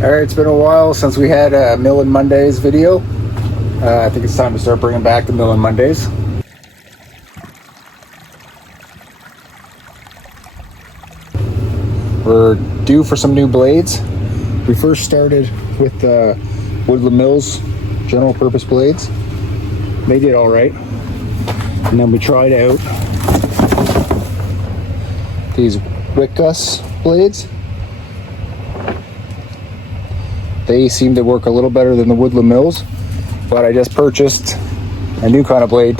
Alright, it's been a while since we had a Millin' Mondays video. I think it's time to start bringing back the Millin' Mondays. We're due for some new blades. We first started with the Woodland Mills general purpose blades. They did alright. And then we tried out these Wickus blades. They seem to work a little better than the Woodland Mills, but I just purchased a new kind of blade.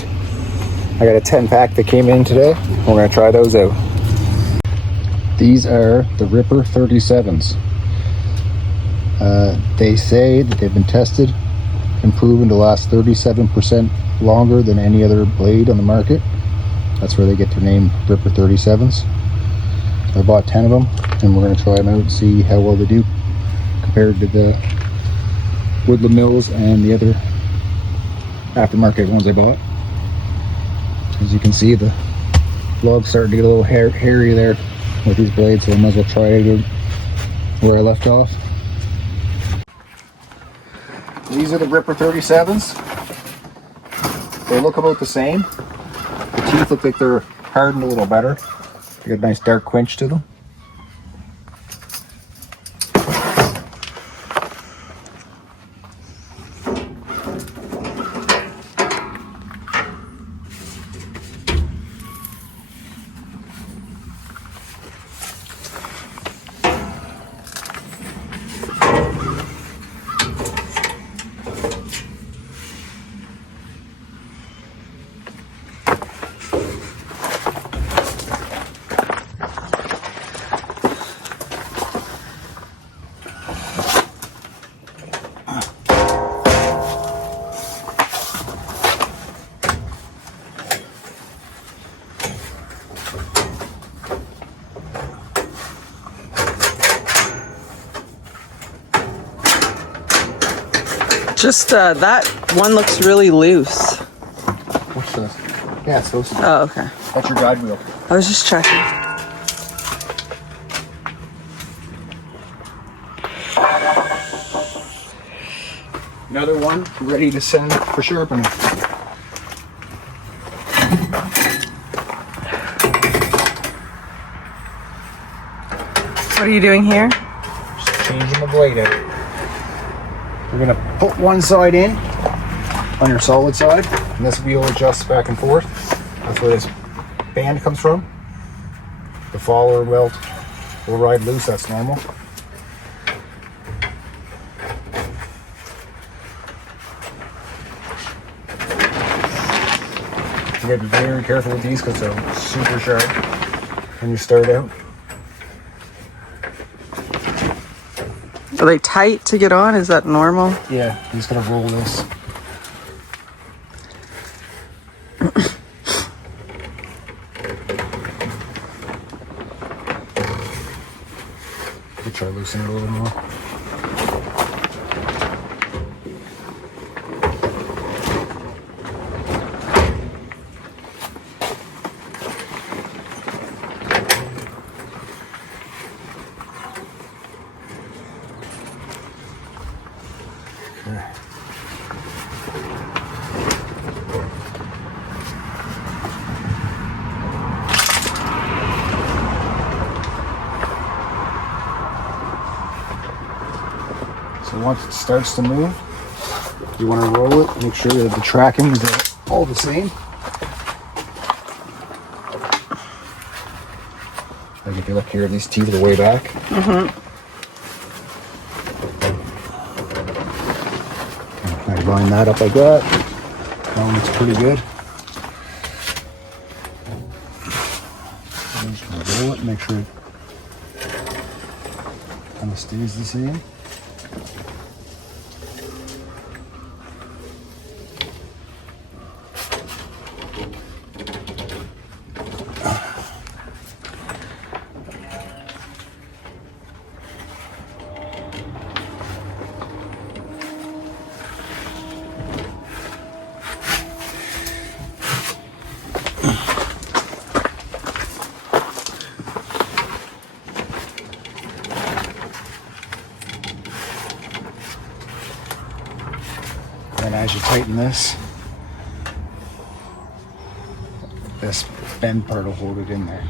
I got a 10-pack that came in today. We're going to try those out. These are the ripper37s. They say that they've been tested and proven to last 37% longer than any other blade on the market. That's where they get their name, ripper37s. So I bought 10 of them, and we're going to try them out and see how well they do compared to the Woodland Mills and the other aftermarket ones I bought. As you can see, the log's starting to get a little hairy there with these blades, so I might as well try it where I left off. These are the ripper37s. They look about the same. The teeth look like they're hardened a little better. They got a nice dark quench to them. Just that one looks really loose. What's this? Yeah, it's supposed to be. Oh, okay. That's your guide wheel. I was just checking. Another one ready to send for sharpening. What are you doing here? Just changing the blade out. We're going to put one side in on your solid side, and this wheel adjusts back and forth. That's where this band comes from. The follower welt will ride loose, that's normal. You gotta be very careful with these because they're super sharp when you start out. Are they tight to get on? Is that normal? Yeah, I'm just gonna roll this. Try loosening it a little more. Okay. So once it starts to move, you want to roll it, make sure that the trackings are all the same. Like if you look here, these teeth are way back. Mm-hmm. I line that up like that. That one looks pretty good. I'm just going to roll it and make sure it kind of stays the same. And then as you tighten this bend part will hold it in there.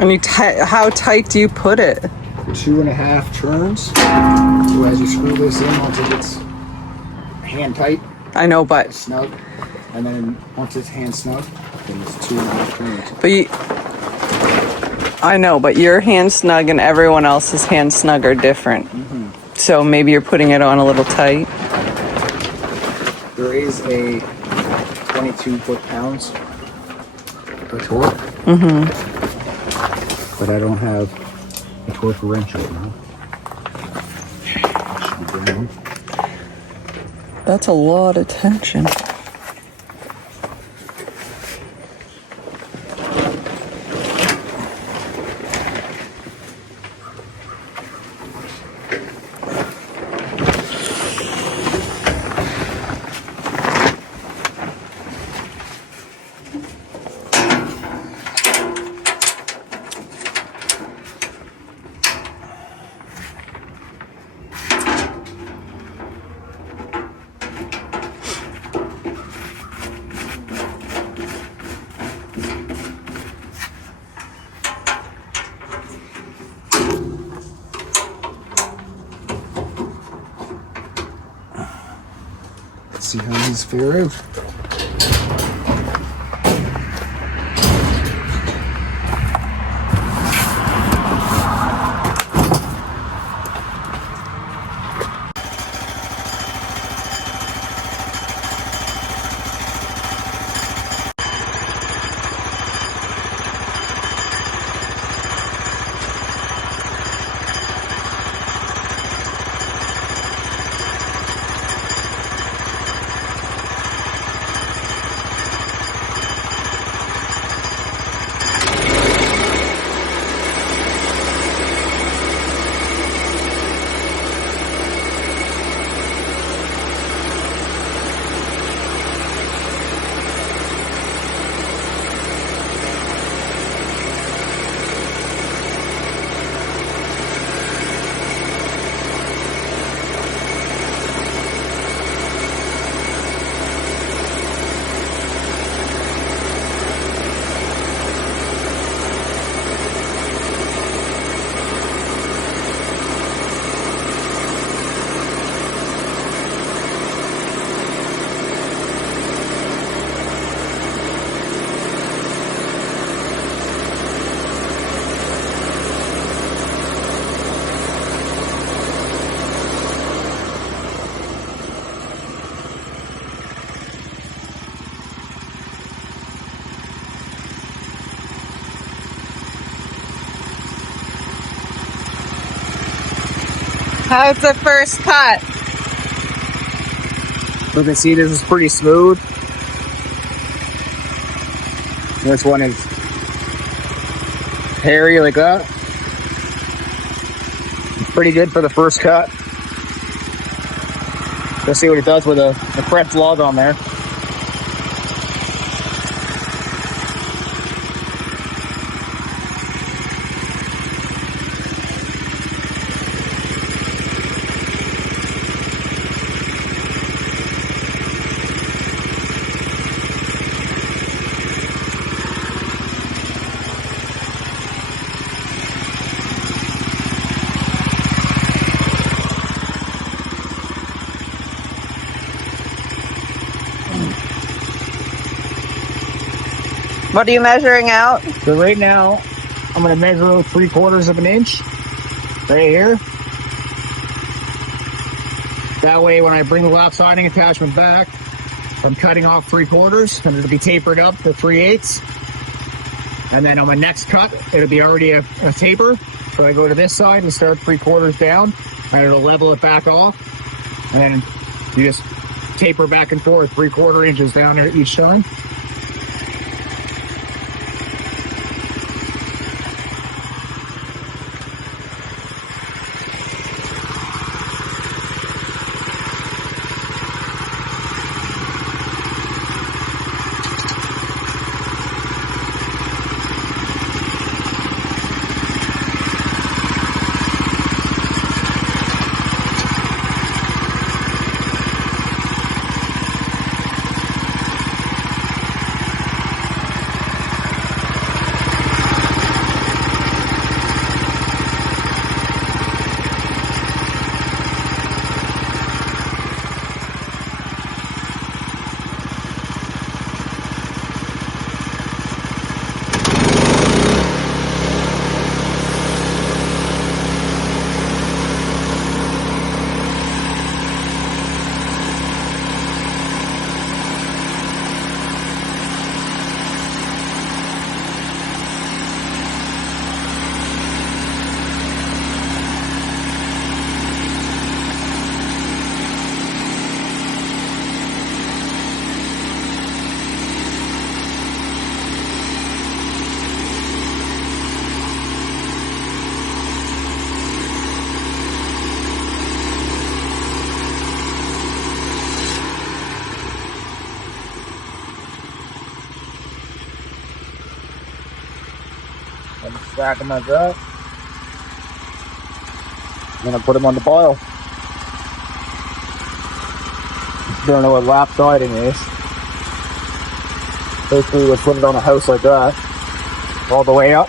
And how tight do you put it? 2.5 turns. So as you screw this in, once it gets hand tight, I know, but snug, and then once it's hand snug, then it's 2.5 turns. I know, but your hand snug and everyone else's hand snug are different. Mm-hmm. So maybe you're putting it on a little tight. There is a 22 foot-pounds of torque. Mm-hmm. But I don't have a torque wrench right now. Should be bringing. That's a lot of tension. Let's see how these fare out. How's the first cut? So you can see this is pretty smooth. This one is hairy like that. Pretty good for the first cut. Let's see what it does with a fresh log on there. What are you measuring out? So right now, I'm going to measure out 3/4 of an inch right here. That way, when I bring the lap siding attachment back, I'm cutting off 3/4, and it'll be tapered up to 3/8. And then on my next cut, it'll be already a taper. So I go to this side and start 3/4 down, and it'll level it back off. And then you just taper back and forth 3/4 inches down there each time. And stack them like that. Then I put them on the pile. Don't know what lap siding is. Basically, we'll put it on a house like that, all the way up.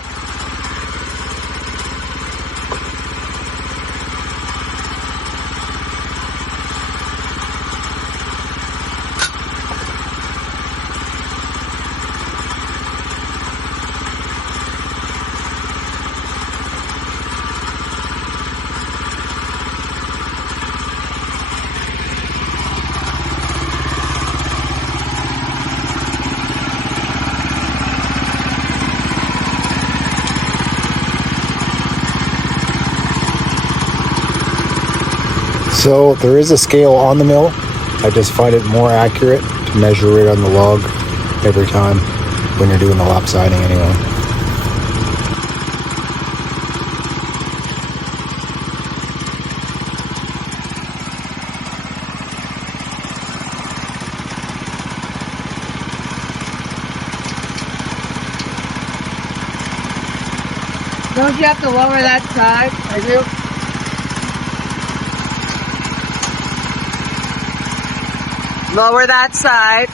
So there is a scale on the mill. I just find it more accurate to measure it on the log every time when you're doing the lap siding anyway. Don't you have to lower that side? I do. Lower that side.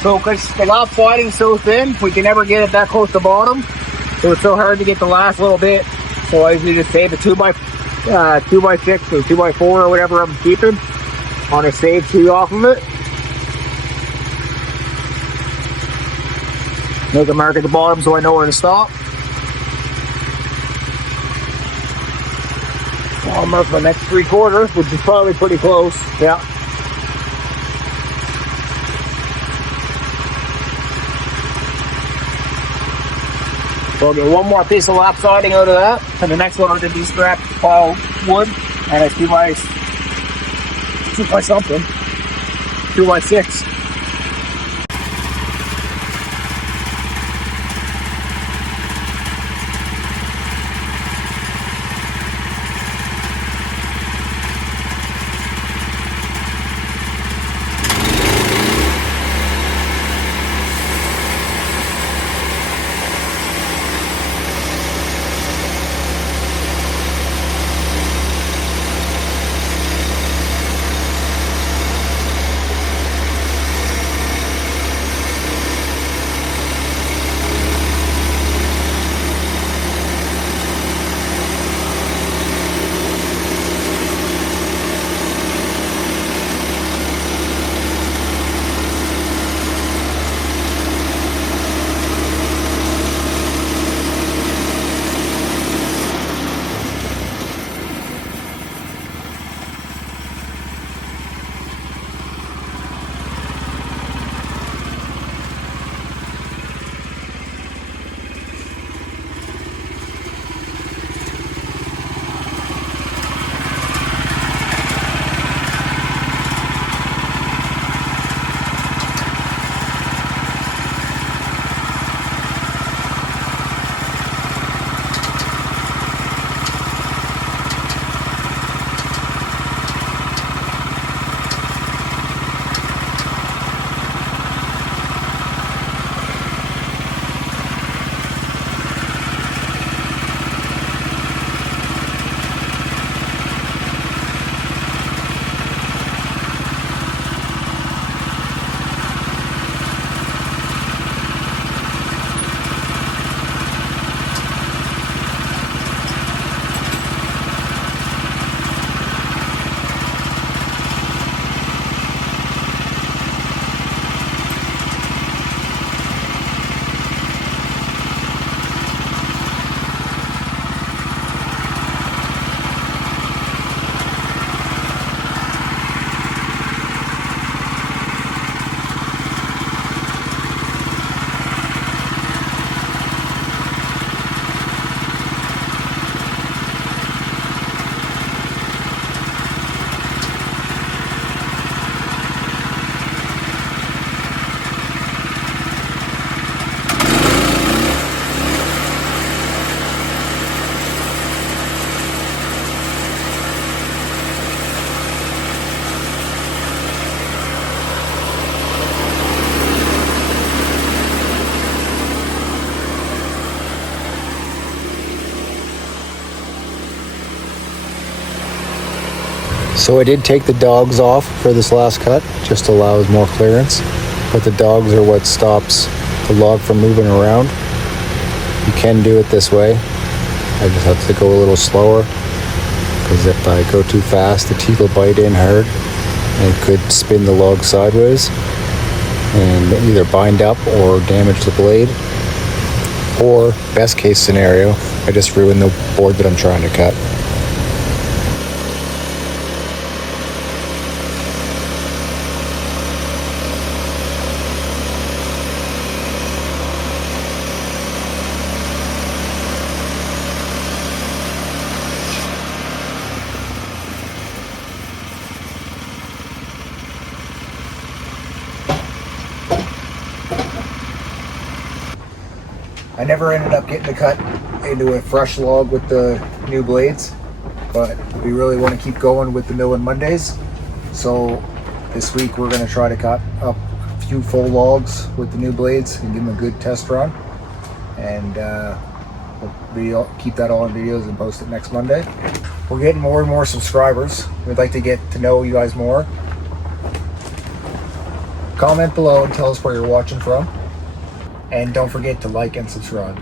So, because the lap siding's so thin, we can never get it that close to bottom. So it's so hard to get the last little bit. So I usually just save the 2x6 or 2x4 or whatever I'm keeping on a save 2 off of it. Make a mark at the bottom so I know where to stop. I'll mark my next 3/4, which is probably pretty close. Yeah. So I'll get one more piece of lap siding out of that, and the next one will be scrap pile wood, and a 2x something, 2x6. So I did take the dogs off for this last cut, just to allow more clearance. But the dogs are what stops the log from moving around. You can do it this way. I just have to go a little slower, because if I go too fast, the teeth will bite in hard and it could spin the log sideways and either bind up or damage the blade. Or, best case scenario, I just ruin the board that I'm trying to cut. I never ended up getting to cut into a fresh log with the new blades, but we really want to keep going with the milling Mondays. So this week we're going to try to cut up a few full logs with the new blades and give them a good test run. And we'll keep that all in videos and post it next Monday. We're getting more and more subscribers. We'd like to get to know you guys more. Comment below and tell us where you're watching from. And don't forget to like and subscribe.